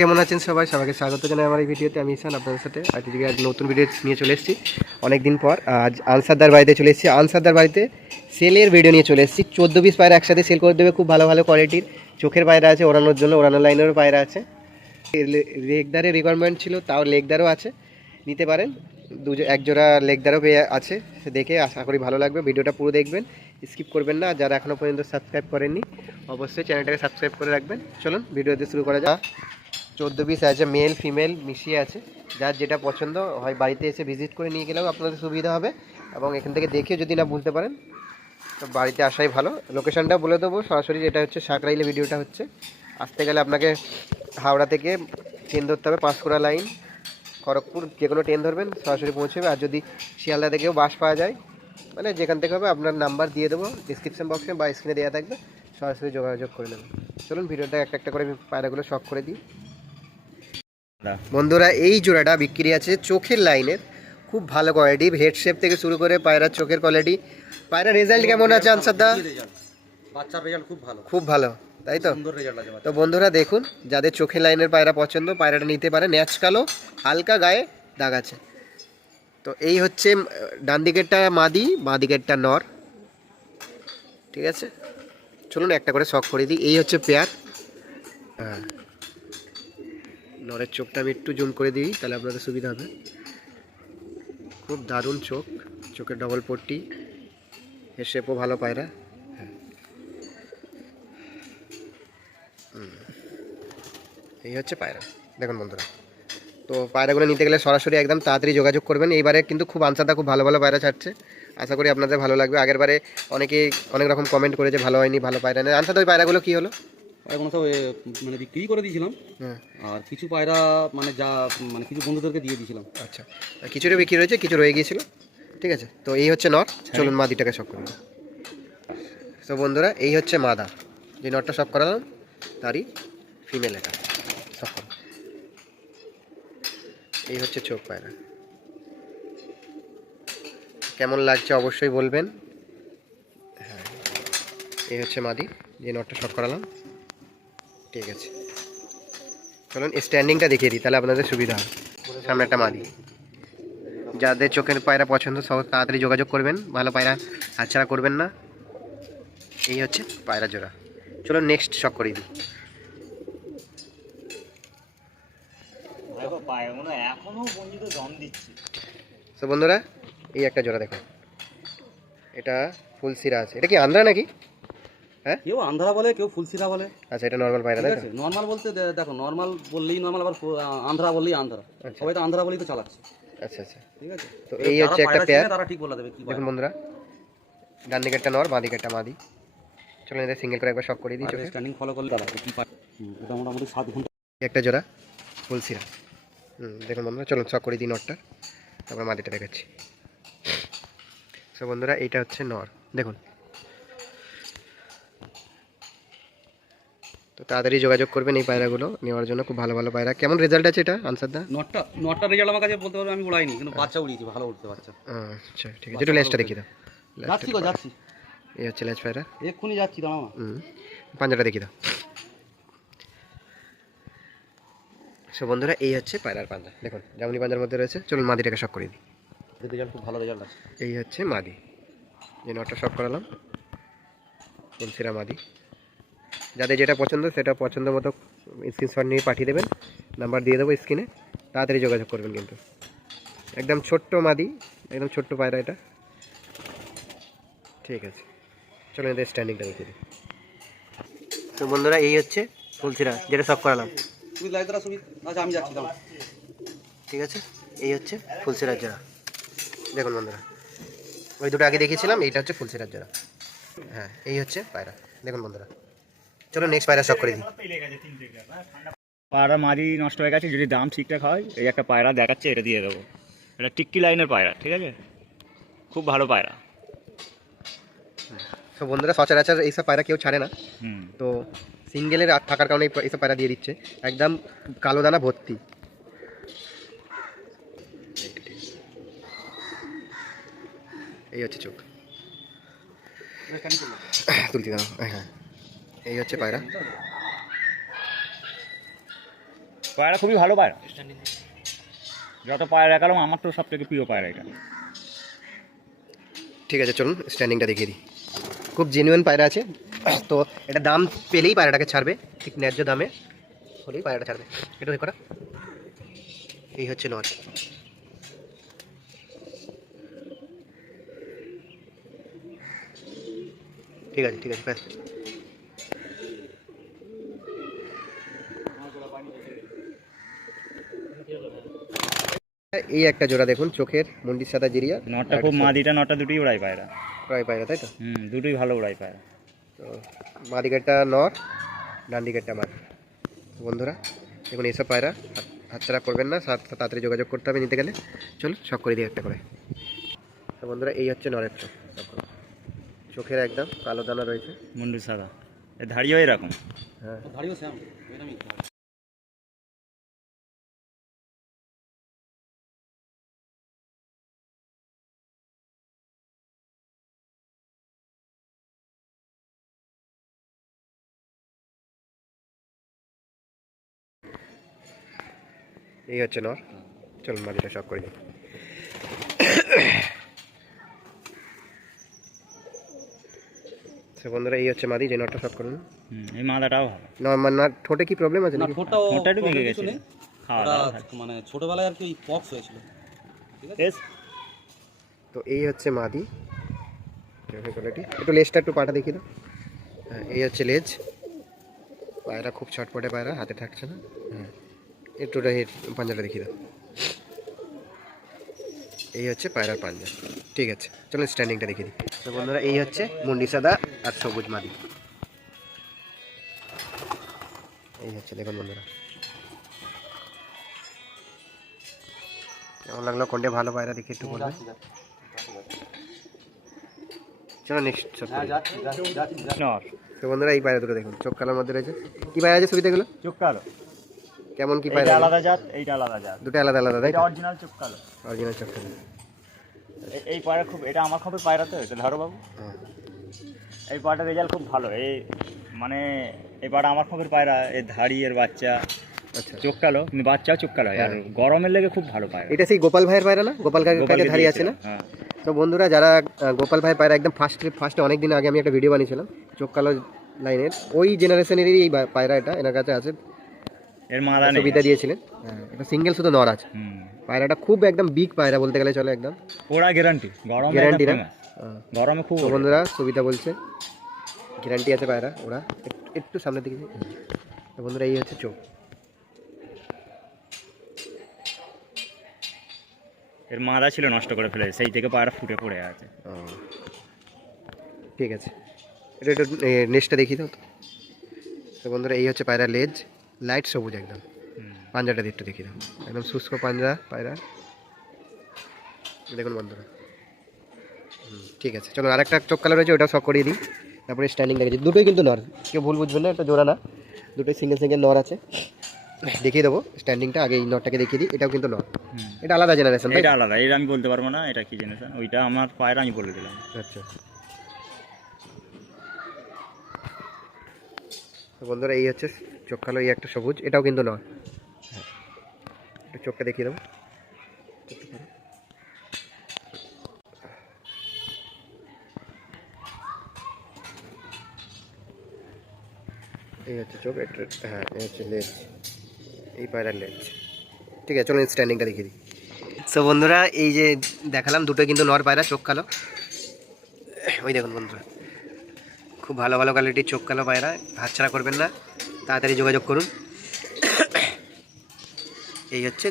কেমন আছেন সবাই? সবাইকে স্বাগত জানাই আমার এই ভিডিওতে। আমি ইসান আপনাদের সাথে আজকে নতুন ভিডিও নিয়ে চলে এসেছি অনেকদিন পর। আজ আনসারদার বাড়িতে চলে এসেছি। আনসারদার বাড়িতে সেলের ভিডিও নিয়ে চলে এসেছি। 14 পিস পায়রা একসাথে সেল করে দেবে, খুব ভালো ভালো কোয়ালিটির চোখের পায়রা আছে, ওড়ানোর জন্য ওড়ানো লাইনেরও পায়রা আছে। লেগদারের রিকোয়ারমেন্ট ছিল, তাও লেগদারও আছে, নিতে পারেন। এক জোড়া লেগদারও পেয়ে আছে, দেখে আশা করি ভালো লাগবে। ভিডিওটা পুরো দেখবেন, স্কিপ করবেন না। যারা এখনও পর্যন্ত সাবস্ক্রাইব করেননি অবশ্যই চ্যানেলটাকে সাবস্ক্রাইব করে রাখবেন। চলুন ভিডিওতে শুরু করা যাক। 14 পিস আছে, মেল ফিমেল মিশিয়ে আছে। যার যেটা পছন্দ হয় বাড়িতে এসে ভিজিট করে নিয়ে গেলেও আপনাদের সুবিধা হবে, এবং এখান থেকে দেখে যদি না বুঝতে পারেন তো বাড়িতে আসাই ভালো। লোকেশনটা বলে দেবো সরাসরি, যেটা হচ্ছে সাকরাইলে ভিডিওটা হচ্ছে। আসতে গেলে আপনাকে হাওড়া থেকে ট্রেন ধরতে হবে, পাঁশকুড়া লাইন খড়গপুর, যে কোনো ট্রেন ধরবেন সরাসরি পৌঁছবে। আর যদি শিয়ালদা থেকেও বাস পাওয়া যায়, মানে যেখান থেকে হবে আপনার নাম্বার দিয়ে দেবো ডিসক্রিপশন বক্সে বা স্ক্রিনে দেওয়া থাকবে, সরাসরি যোগাযোগ করে নেবেন। চলুন ভিডিওটা একটা একটা করে আমি পায়রাগুলো শখ করে দিই। বন্ধুরা, এই জোড়াটা বিক্রি আছে চোখের লাইনের, খুব ভালো কোয়ালিটি, হেড শেপ থেকে শুরু করে পায়রার চোখের কোয়ালিটি। পায়রার রেজাল্ট কেমন আছে আনসারদা? বাচ্চার রেজাল্ট খুব ভালো, খুব ভালো, তাই তো? সুন্দর রেজাল্ট আছে। তো বন্ধুরা দেখুন, যাদের চোখের লাইনের পায়রা পছন্দ পায়রাটা নিতে পারে। ন্যাচ কালো, হালকা গায়ে দাগ আছে। তো এই হচ্ছে ডান দিকেরটা মাদি, বাঁ দিকেরটা নর, ঠিক আছে? চলুন একটা করে শখ করে দিই। এই হচ্ছে পেয়ার। হ্যাঁ, নরের চোখটা আমি একটু জুম করে দিই, তাহলে আপনাদের সুবিধা হবে। খুব দারুণ চোখ, চোখের ডবল পট্টি, এর শেপও ভালো পায়রা। হ্যাঁ, এই হচ্ছে পায়রা। দেখুন বন্ধুরা, তো পায়রাগুলো নিতে গেলে সরাসরি একদম তাড়াতাড়ি যোগাযোগ করবেন। এইবারে কিন্তু খুব আনসারদা খুব ভালো ভালো পায়রা ছাড়ছে, আশা করি আপনাদের ভালো লাগবে। আগের বারে অনেকেই অনেক রকম কমেন্ট করেছে ভালো হয়নি, ভালো পায়রা নেই। আনসারদা ওই পায়রাগুলো কী হলো? এখন সব মানে বিক্রি করে দিয়েছিলাম, আর কিছু পায়রা মানে কিছু বন্ধুদেরকে দিয়ে দিয়েছিলাম। আচ্ছা, কিছুটা বিক্রি হয়েছে, কিছু রয়ে গিয়েছিল, ঠিক আছে? তো এই হচ্ছে নট, চলুন মাদিটাকে শখ করুন। তো বন্ধুরা, এই হচ্ছে মাদা, যে নটটা শখ করালাম তারই ফিমেল এটা, শখ করুন। এই হচ্ছে চোখ পায়রা, কেমন লাগছে অবশ্যই বলবেন। হ্যাঁ, এই হচ্ছে মাদি, যে নটটা শখ করালাম, ঠিক আছে? চলুন স্ট্যান্ডিংটা দেখিয়ে দিই, তাহলে আপনাদের সুবিধা হবে। সামনে একটা মাদি। যাদের চোখের পায়রা পছন্দ সব তাড়াতাড়ি যোগাযোগ করবেন, ভালো পায়রা হাতছাড়া করবেন না। এই হচ্ছে পায়রা জোড়া। চলুন নেক্সট শখ করে দিই। তো বন্ধুরা, এই একটা জোড়া দেখো, এটা ফুল সিরা আছে। এটা কি আন্ধ্রা নাকি? হ্যাঁ, কেউ আন্ধ্রা বলে, কেউ ফুলসিরা বলে। আচ্ছা, এটা নর্মাল পায়রা, ঠিক তাই আছে? তো? নর্মাল বলতে দেখো, নর্মাল বললেই নর্মাল, আবার আন্ধ্রা বললেই আন্ধ্রা। সবাই তো আন্ধ্রা বলেই তো চালাচ্ছে। আচ্ছা আচ্ছা, ঠিক আছে? তো এই হচ্ছে একটা পেয়ার। তারা ঠিক বলে দেবে কি দেখুন বন্ধুরা, ডান দিকে একটা নর, বাঁ দিকে একটা মাদি। চলুন এদের সিঙ্গেল করে একবার শখ করে দিই চোখে। স্ট্যান্ডিং ফলো করলে দাঁড়াবে কি পায়। এটা মোটামুটি 7 ঘন্টা একটা জোড়া ফুল সিরা। দেখুন বন্ধুরা, চলুন শখ করে দিই নরটা, তারপর মাদিটা দেখাচ্ছি। তো বন্ধুরা, এইটা হচ্ছে নর, দেখুন। তো তাড়াতাড়ি যোগাযোগ করবেন এই পায়রাগুলো নেওয়ার জন্য, খুব ভালো ভালো পায়রা। কেমন রেজাল্ট আছে এটা আনসারদা? নটটা রেজাল্ট আমার কাছে বলতে পারবে আমি উড়াইনি, কিন্তু বাচ্চা উড়িয়েছি, ভালো উঠতে বাচ্চা। আচ্ছা ঠিক আছে, একটু লেজটা দেখিয়ে দাও। যাচ্ছি। এই হচ্ছে লেজ পায়রা, এক্ষুনি যাচ্ছি, দাঁড়াও। পাঞ্জাটা দেখিয়ে দাও। সো বন্ধুরা, এই হচ্ছে পায়রার পাঞ্জা, দেখুন জামনি পাঞ্জার মধ্যে রয়েছে। চলুন মাদিটাকে শখ করে দিই। রেজাল্ট খুব ভালো রেজাল্ট আছে। এই হচ্ছে মাদি, যে নটটা শখ করালাম, ফুলসিরা মাদি। যাদের যেটা পছন্দ সেটা পছন্দ মতো স্ক্রিনশট নিয়ে পাঠিয়ে দেবেন, নাম্বার দিয়ে দেবো স্ক্রিনে, তাড়াতাড়ি যোগাযোগ করবেন। কিন্তু একদম ছোট্ট মাদি, একদম ছোট্ট পায়রা এটা, ঠিক আছে? চলুন এদের স্ট্যান্ডিংটা দেখিয়ে দিই। তো বন্ধুরা, এই হচ্ছে ফুলসিরা, যেটা শখ করালাম, তুমি লাইট দ্বারা সুবিধা। আচ্ছা, আমি যাচ্ছি, দাঁড়াও। ঠিক আছে? এই হচ্ছে ফুলসিরার জোড়া, দেখুন বন্ধুরা। ওই দুটো আগে দেখিয়েছিলাম, এইটা হচ্ছে ফুলসিরার জোড়া। হ্যাঁ, এই হচ্ছে পায়রা, দেখুন বন্ধুরা। চলো নেক্সট পায়রা শখ করে দিই। পায়রা মাদি নষ্ট হয়ে গেছে, যদি দাম ঠিকঠাক হয় এই একটা পায়রা দেখাচ্ছে, এটা দিয়ে দেবো। এটা টিক্কি লাইনের পায়রা, ঠিক আছে? খুব ভালো পায়রা। তো বন্ধুরা, সচরাচর এইসব পায়রা কেউ ছাড়ে না, হুম, তো সিঙ্গেলের থাকার কারণে এইসব পায়রা দিয়ে দিচ্ছে, একদম কালো দানা ভর্তি। এই হচ্ছে চোখ, তুলছি দাও। হ্যাঁ, এই হচ্ছে পায়রা। পায়রা খুবই ভালো পায়রা, যত পায়রা দেখালাম আমার তো সব থেকে প্রিয় পায়রা এটা। ঠিক আছে চলুন স্ট্যান্ডিংটা দেখিয়ে দিই। খুব জেনুইন পায়রা আছে, তো এটা দাম পেলেই পায়রাটাকে ছাড়বে, ঠিক ন্যায্য দামে হলেই পায়রাটা ছাড়বে। এটা করা এই হচ্ছে নর। ঠিক আছে ঠিক আছে ব্যাস। এই একটা জোড়া দেখুন, চোখের মুন্ডির সাদা জিরিয়া, নটটা খুব মাদিটা নটটা দুটোই উড়াই পায়রা। প্রায় পায়রা তাই তো? দুটোই ভালো উড়াই পায়রা। তো বাঁ দিকেরটা নর, ডান দিকেরটা মাদি। বন্ধুরা দেখুন এইসব পায়রা হাতছাড়া করবেন না, তাড়াতাড়ি যোগাযোগ করতে হবে নিতে গেলে। চলুন শখ করে দিই একটা করে। তো বন্ধুরা এই হচ্ছে নরের চোখ, চোখের একদম কালো দানা রয়েছে, মুন্ডু সাদা, এর ধাড়িও এরকম। হ্যাঁ ধাড়িও শ্যাম, এরকমই। এই হচ্ছে নর। চলুন মাদিটা শখ করে দিই। তো বন্ধুরা এই হচ্ছে মাদি, যে নরটা শখ করুন। এই মাদাটাও ভালো। না ঠোঁটে কি প্রবলেম আছে না নাকি? ঠোঁটটা একটু ভেঙে problem গেছে, কিছু নেই। খাওয়া ওটা দাওয়া ভালো। মানে ছোটবেলায় আর কি পক্স হয়েছিল। তো এই হচ্ছে মাদি কোয়ালিটি। একটু লেজটা একটু পাটা দেখিয়ে দাও। হ্যাঁ এই হচ্ছে লেজ। পায়রা খুব ছটপটে পায়রা, হাতে থাকছে না। হ্যাঁ একটু পাঞ্জাটা দেখিয়ে দাও। এই হচ্ছে পায়রার পাঞ্জা। ঠিক আছে চলুন স্ট্যান্ডিংটা দেখিয়ে দিই। তো বন্ধুরা এই হচ্ছে মুন্ডি সাদা আর সবুজ মাদি। এই হচ্ছে দেখুন বন্ধুরা, কেমন লাগলো? কোনটা ভালো পায়রা দেখে একটু বলবেন। চলো নেক্সট। নর তো বন্ধুরা এই পায়রা দুটো দেখুন, চোখ কালোর মধ্যে রয়েছে। কি পায়রা আছে সুবিধাগুলো? চোখ কালো, কেমন কি এইটা পায়রা? আলাদা জাত, এইটা আলাদা জাত, দুটো আলাদা আলাদা তাই এটা তো? অরিজিনাল চোখ কালো। অরিজিনাল চোখ কালো। এই পায়রা খুব, এটা আমার খবর পায়রা তো, এটা ধরো বাবু। হ্যাঁ এই পায়রাটার রেজাল্ট খুব ভালো। এই মানে এই পায়রা আমার খবর পায়রা, এর ধাড়ি, এর বাচ্চা আচ্ছা। চোখ কালো, কিন্তু বাচ্চাও চোখ কালো হয়। আর গরমের লেগে খুব ভালো পায়রা। এটা সেই গোপাল ভাইয়ের পায়রা না? গোপাল কাকে গোপালকে ধারি আছে না? দিয়েছিলাম, হ্যাঁ। তো বন্ধুরা যারা গোপাল ভাই পায়রা একদম ফার্স্টে অনেক দিন আগে আমি একটা ভিডিও বানিয়েছিলাম চোখ কালো লাইনের, ওই জেনারেশনেরই এই পায়রা, এটা এনার কাছে আছে, এর মাদা নেই। সুবিধা দিয়েছিলেন। হ্যাঁ এটা সিঙ্গেল শুধু নর আছে। পায়রাটা খুব একদম বিগ পায়রা বলতে গেলে চলে, একদম ওরা গ্যারান্টি, গরমে গ্যারান্টি না? গরমে খুব। তো বন্ধুরা সুবিধা বলছে গ্যারান্টি আছে পায়রা, ওরা একটু সামনের দিকে। তো বন্ধুরা এই হচ্ছে চোখ। এর মাদা ছিল, নষ্ট করে ফেলেছে, সেই থেকে পায়রা ফুটে পড়ে আছে। ঠিক আছে এটা একটু নেক্সটটা দেখিয়ে দাও তো। তো বন্ধুরা এই হচ্ছে পায়রা লেজ, লাইট সবুজ একদম। পাঞ্জাটা একটু দেখিয়ে দাও, একদম শুষ্ক পাঞ্জা পায়রা দেখুন বন্ধুরা। ঠিক আছে চলো, আরেকটা চোখ কালার রয়েছে, ওটা শখ করিয়ে দিই, তারপরে স্ট্যান্ডিং দেখেছি। দুটোই কিন্তু নর, কেউ ভুল বুঝবেন না, এটা জোড়া না, দুটোই সিঙ্গেল সিঙ্গেল নর আছে। দেখিয়ে দেবো স্ট্যান্ডিংটা, আগে এই নরটাকে দেখিয়ে দিই। এটাও কিন্তু নর, এটা আলাদা জেনারেশন। এটা আলাদা, এটা আমি বলতে পারবো না এটা কি জেনারেশন, ওইটা আমার পায়রা আমি বলে দিলাম। আচ্ছা তো বন্ধুরা এই হচ্ছে চোখ কালো, এই একটা সবুজ, এটাও কিন্তু নয়। হ্যাঁ একটু চোখটা দেখিয়ে দেবো। এই হচ্ছে চোখ, এটা হ্যাঁ এই হচ্ছে লেজ, এই পায়রার লেজ। ঠিক আছে চলুন স্ট্যান্ডিংটা দেখিয়ে দিই। সো বন্ধুরা এই যে দেখালাম দুটো কিন্তু নর পায়রা, চোখ কালো। ওই দেখুন বন্ধুরা, খুব ভালো ভালো কোয়ালিটির চোখ কালো পায়রা, হাতছাড়া করবেন না, তাড়াতাড়ি যোগাযোগ করুন। এই হচ্ছে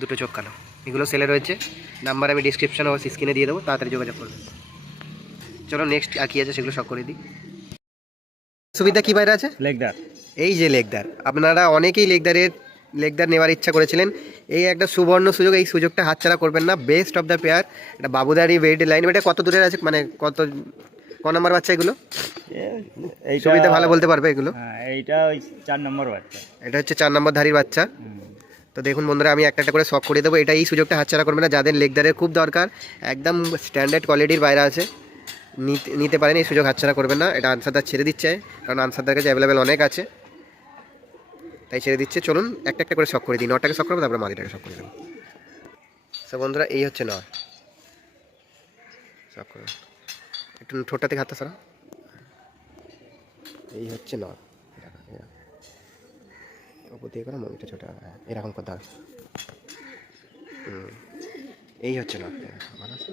দুটো চোখ কালো, এগুলো সেলে রয়েছে, নাম্বার আমি ডিসক্রিপশানে ও স্ক্রিনে দিয়ে দেবো, তাড়াতাড়ি যোগাযোগ করবেন। চলো নেক্সট আর কি আছে সেগুলো সব করে দিই। সুবিধা কী পায়রা আছে? লেগদার। এই যে লেগদার, আপনারা অনেকেই লেগদার নেওয়ার ইচ্ছা করেছিলেন, এই একটা সুবর্ণ সুযোগ, এই সুযোগটা হাতছাড়া করবেন না। বেস্ট অফ দ্য পেয়ার, এটা বাবুদারি ওয়েড লাইন। এটা কত দূরের আছে, মানে ক নম্বর বাচ্চা এগুলো? সুবিধা ভালো বলতে পারবে এগুলো? হ্যাঁ এইটা ওই 4 নম্বর বাচ্চা। এটা হচ্ছে 4 নম্বর ধারির বাচ্চা। তো দেখুন বন্ধুরা আমি একটা করে শখ করে দেবো, এটা এই সুযোগটা হাতছাড়া করবে না। যাদের লেগদারের খুব দরকার, একদম স্ট্যান্ডার্ড কোয়ালিটির বাইরে আছে, নিতে পারেন, এই সুযোগ হাতছাড়া করবেন না। এটা আনসারদার ছেড়ে দিচ্ছে, কারণ আনসারদার কাছে অ্যাভেলেবেল অনেক আছে। তাই ছেড়ে দিচ্ছে। চলুন একটা একটা করে শক করে দিই, নটাকে শক করবো, তারপরে মাদিটাকে শক করে দেবো। তো বন্ধুরা এই হচ্ছে নর, শক করে একটু ঠোঁটটা থেকে হাতটা সারা। এই হচ্ছে নর, ওপর দিয়ে করে মমিটা ছোটো, এরকম করে দাঁড়। এই হচ্ছে নর, ভালো আছে।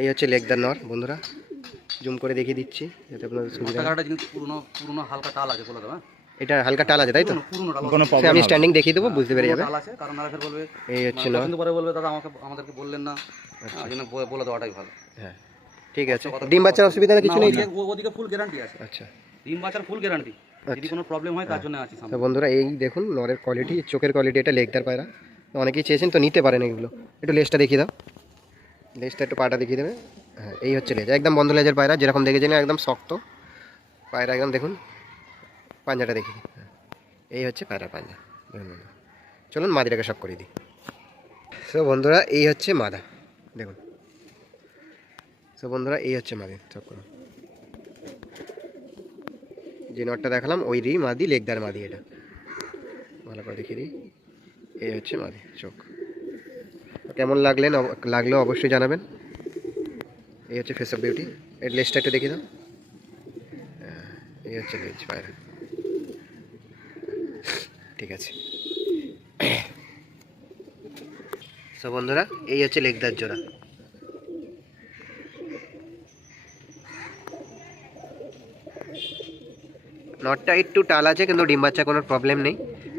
এই হচ্ছে লেগদার নর বন্ধুরা, জুম করে দেখিয়ে দিচ্ছি যাতে আপনাদের সুবিধা হয়। টাকাটা কিন্তু পুরনো পুরনো হালকা টাল আছে বলে দেবো। এটা হালকা টাল আছে তাই তো? পুরনো টাল কোনো সে প্রবলেম আমি স্ট্যান্ডিং দেখিয়ে দেবো, বুঝতে পেরে যাবে। টাল আছে, কারণ নাহলে ফের বলবে, এই হচ্ছে মালটা নর। কিন্তু পরে বলবে দাদা আমাদেরকে বললেন না, ওই জন্য বলে দেওয়াটাই ভালো। হ্যাঁ ঠিক আছে। ডিম বাচ্চার অসুবিধা কিছু নেই তো? ওদিকে ফুল গ্যারান্টি আছে। আচ্ছা ডিম বাচ্চার ফুল গ্যারান্টি, যদি কোনো প্রবলেম হয় তার জন্য আছি তো সামনে। বন্ধুরা এই দেখুন নরের কোয়ালিটি, চোখের কোয়ালিটি, এটা লেগদার পায়রা। তো অনেকেই চেয়েছেন তো নিতে পারেন এগুলো। একটু লেজটা দেখিয়ে দাও, লেজটা একটু পাটা দেখিয়ে দেবে। হ্যাঁ এই হচ্ছে লেজ, একদম বন্ধ লেজের পায়রা, যেরকম দেখেছিলেন একদম শক্ত পায়রা একদম। দেখুন পাঞ্জাটা দেখি, এই হচ্ছে পায়রা পাঞ্জা। দেখুন চলুন মাদিটাকে সব করে দিই। সো বন্ধুরা এই হচ্ছে মাদা, দেখুন। সো বন্ধুরা এই হচ্ছে মাদি, সব করুন। যে নটটা দেখালাম ওইরই মাদি, লেগদার মাদি, এটা ভালো করে দেখিয়ে দিই। এই হচ্ছে মাদি চোখ। কেমন লাগলো অবশ্যই জানাবেন। এই হচ্ছে ফেস অফ বিউটি। এর লেজটা একটু দেখিয়ে দাও। এই হচ্ছে লেজ পায়রা, ঠিক আছে। সো বন্ধুরা এই হচ্ছে লেগদার জোড়া। নটটা একটু টাল আছে, কিন্তু ডিম বাচ্চা কোনো প্রবলেম নেই।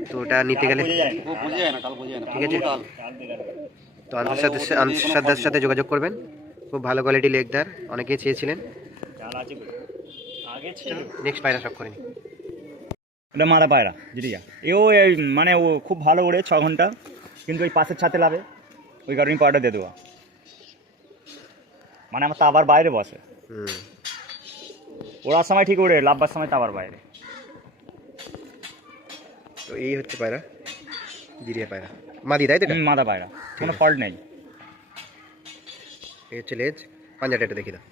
তো ওটা নিতে গেলে ও বোঝা যায় না, টাল বোঝা যায় না, ঠিক আছে। টাল। তো আনসারদার সাথে যোগাযোগ করবেন, খুব ভালো কোয়ালিটি লেগদার, অনেকেই চেয়েছিলেন। নেক্সট পায়রা সব করে নি। এটা মাদা পায়রা জিরিয়া, মানে ও খুব ভালো ওড়ে 6 ঘন্টা, কিন্তু ওই পাশের ছাতে লাভে, ওই কারণে পায়রাটা দিয়ে দেওয়া। মানে আমার তাবার বাইরে বসে, ওড়ার সময় ঠিক ওড়ে, লাভবার সময় তাবার বাইরে। তো এই হচ্ছে পায়রা, জিরিয়া পায়রা মাদি, তাই তো? এটা মাদা পায়রা, কোনো ফল্ট নেই। এই হচ্ছে লেজ, পাঞ্জাটা একটু দেখি দাও।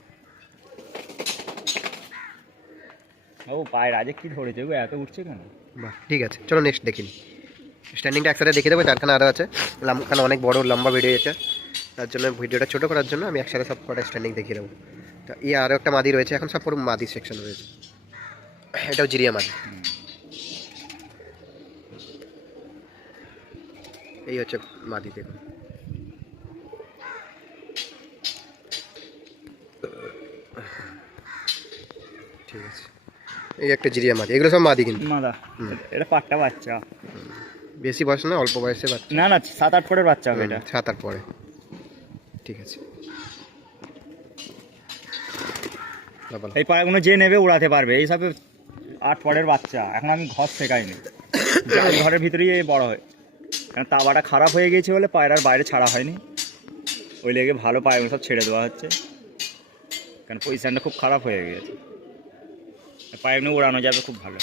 ও পায়রা আজ কি ধরেছে গো, এত উঠছে কেন? বাহ ঠিক আছে, চলো নেক্সট দেখিনি। স্ট্যান্ডিংটা একসাথে দেখে দেবো, চারখানা আরও আছে, লামখানা অনেক বড় লম্বা বেরিয়ে গেছে, তার জন্য ভিডিওটা ছোটো করার জন্য আমি একসাথে সব কটা স্ট্যান্ডিং দেখিয়ে দেবো। তো এই আরও একটা মাদি রয়েছে, এখন সব পুরো মাদি সেকশন রয়েছে। এটাও জিরিয়া মাদি। এই হচ্ছে মাদি, দেখুন। ঠিক আছে, এই একটা জিরিয়া মাদি, এগুলো সব মাদি কিন্তু। মাদা, এটা পাট্টা বাচ্চা, বেশি বয়স না, অল্প বয়সে বাচ্চা। না 7-8 পরের বাচ্চা হবে এটা। 7-8 পরে, ঠিক আছে। এই পায়রাগুলো যে নেবে উড়াতে পারবে, এইসবে 8 পরের বাচ্চা। এখন আমি ঘর শেখাইনি, ঘরের ভিতরেই বড় হয়, কারণ তাবাটা খারাপ হয়ে গিয়েছে বলে পায়রার বাইরে ছাড়া হয়নি, ওই লেগে ভালো পায়রাগুলো সব ছেড়ে দেওয়া হচ্ছে, কারণ পজিশানটা খুব খারাপ হয়ে গিয়েছে। পায়রাগুলো উড়ানো যাবে খুব ভালো,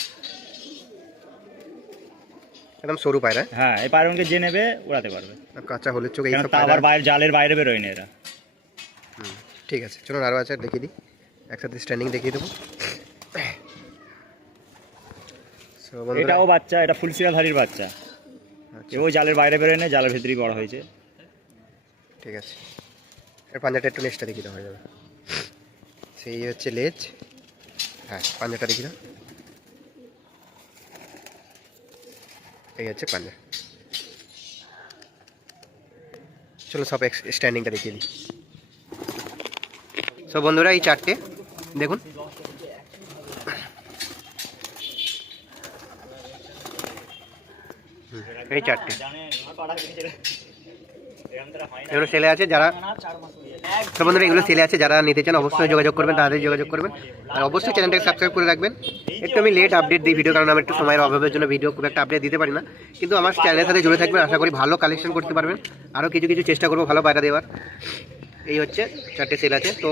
একদম সরু পায়রা। হ্যাঁ এই পায়রাগুলোকে যে নেবে উড়াতে পারবে, কাঁচা হলুদ চোখ, এই কারণ সব তাবার বাইরে, জালের বাইরে বেরোয়নি এরা। ঠিক আছে, চলুন আরও আছে দেখিয়ে দিই, একসাথে স্ট্যান্ডিং দেখিয়ে দেবো। এটাও বাচ্চা, এটা ফুলশিরাধারীর বাচ্চা, এও জালের বাইরে বেরোয় না, জালের ভিতরেই বড় হয়েছে। ঠিক আছে, এর পাঞ্জাটা একটু নেক্সটটা দেখিয়ে দেওয়া হয়ে যাবে। সেই হচ্ছে লেজ, হ্যাঁ পাঞ্জাটা দেখি দাও। এই হচ্ছে পাঞ্জা। চলো সব স্ট্যান্ডিংটা দেখিয়ে দিই। সব বন্ধুরা এই চারটে দেখুন, এই চারটে এগুলো সেলে আছে। যারা সব বন্ধুরা এগুলো সেলে আছে, যারা নিতে চান অবশ্যই যোগাযোগ করবেন, তাড়াতাড়ি যোগাযোগ করবেন। আর অবশ্যই চ্যানেলটাকে সাবস্ক্রাইব করে রাখবেন। একটু আমি লেট আপডেট দিই ভিডিও, কারণ আমার একটু সময়ের অভাবের জন্য ভিডিও খুব একটা আপডেট দিতে পারি না, কিন্তু আমার চ্যানেলের সাথে জুড়ে থাকবেন, আশা করি ভালো কালেকশন করতে পারবেন। আরও কিছু চেষ্টা করবো ভালো পায়রা দেওয়ার। এই হচ্ছে চারটে সেল আছে। তো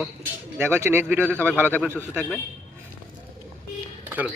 দেখা হচ্ছে নেক্সট ভিডিওতে, সবাই ভালো থাকবেন, সুস্থ থাকবেন, চলো।